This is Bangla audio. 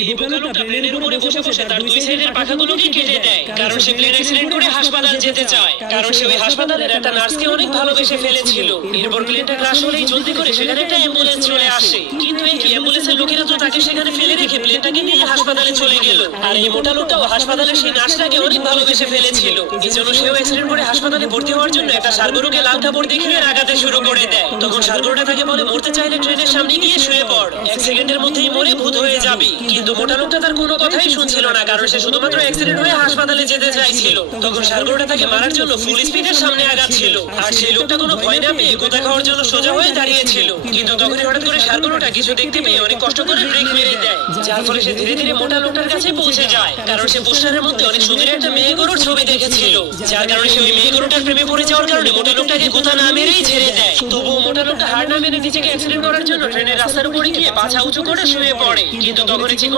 এই বোকা লোকটা প্লেনের উপরে বসে বসে তার দুই সাইডের পাখাগুলোকে কেটে দেয়, কারণ সে প্লেন অ্যাক্সিডেন্ট করে হাসপাতাল যেতে চায়, কারণ সে ওই হাসপাতালের একটা নার্সকে অনেক ভালোবেসে ফেলেছিল। এরপর প্লেনটা ক্র্যাশ হলেই জলদি করে সেখানে একটা অ্যাম্বুলেন্স চলে আসে, কিন্তু এই কি অ্যাম্বুলেন্সের লোকেরা তো তাকে সেখানে ফেলে রেখে প্লেনটাকে নিয়ে হাসপাতালে চলে গেল। আর এই মোটা লোকটাও হাসপাতালে সেই নার্সটাকে অনেক ভালোবেসে ফেলেছিল, এই জন্য সেও অ্যাক্সিডেন্ট করে হাসপাতালে ভর্তি হওয়ার জন্য একটা সারগরুকে লাল কাপড় দেখিয়ে রাগাতে শুরু করে দেয়। তখন সারগরুটা তাকে বলে, মরতে চাইলে ট্রেনের সামনে গিয়ে শুয়ে পড়, 1 সেকেন্ডের মধ্যেই মরে ভূত হয়ে যাবি। কিন্তু মোটা লোকটা তার কোনো কথাই শুনছিল না, কারণ সে শুধুমাত্র অ্যাক্সিডেন্ট হয়ে হাসপাতালে যেতে চাইছিল। তখন সারগরুটা তাকে মারার জন্য ফুল স্পিডের সামনে আগাচ্ছিল, আর সেই লোকটা কোনো ভয় না পেয়ে গোতা খাওয়ার জন্য সোজা হয়ে দাঁড়িয়েছিল। কিন্তু তখনই হঠাৎ করে সারগরুটা কিছু দেখতে পেয়ে অনেক কষ্ট করে ব্রেক মেরে দেয়, যার ফলে সে ধীরে ধীরে মোটা লোকটার কাছে পৌঁছে যায়, কারণ সে পোস্টারের মধ্যে অনেক সুন্দর একটা মেয়ে গরুর ছবি দেখেছিল, যার কারণে সে ওই মেয়ে গরুটার প্রেমে পড়ে যাওয়ার কারণে মোটা লোকটাকে গোতা না মেরেই ছেড়ে দেয়। তবুও মোটা লোকটা হার না মেনে নিজেকে অ্যাক্সিডেন্ট করার জন্য ট্রেনের রাস্তার উপরে গিয়ে পাছা উঁচু করে শুয়ে পড়ে। কিন্তু তখনই